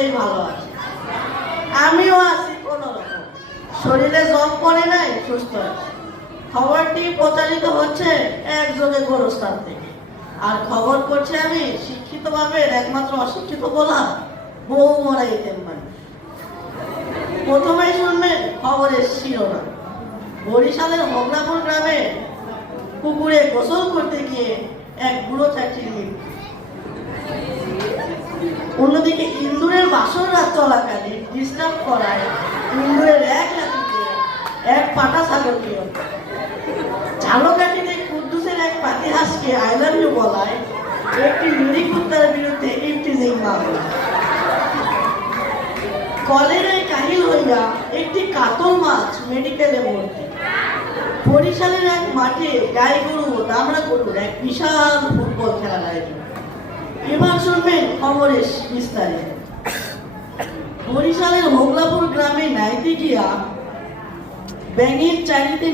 সকলেই ভালো আছে, আমিও আছি কোনো রকম, শরীরে জব করে নাই, সুস্থ আছে। খবরটি প্রচারিত হচ্ছে একযোগে গোরস্থান থেকে, আর খবর করছে আমি শিক্ষিত ভাবে একমাত্র অশিক্ষিত বলা বউ মরা ইতেম বাড়ি। প্রথমেই শুনবেন খবরের শিরোনাম। বরিশালের হগলাপুর গ্রামে পুকুরে গোসল করতে গিয়ে এক বুড়ো চাকরির মৃত্যু। অন্যদিকে ইন্দুরের বাসর রাত চলাকালে ডিস্টার্ব করায় ইন্দুরের এক লাঠিতে এক পাটা ছাগলকে ঝালকাঠিতে কুদ্দুসের এক পাতিহাসকে আই লাভ ইউ বলায় একটি লুরি কুত্তার বিরুদ্ধে ইফটিজিং মামলা। কলেরায় কাহিল হইয়া একটি কাতল মাছ মেডিকেলে ভর্তি। বরিশালের এক মাঠে গাই গরু দামড়া গরুর এক বিশাল ফুটবল খেলার আয়োজন। এবার শুনবেন খবরের বিস্তারিত। বরিশালের হোগলাপুর গ্রামে নাইতে গিয়া ব্যাঙের চারিতে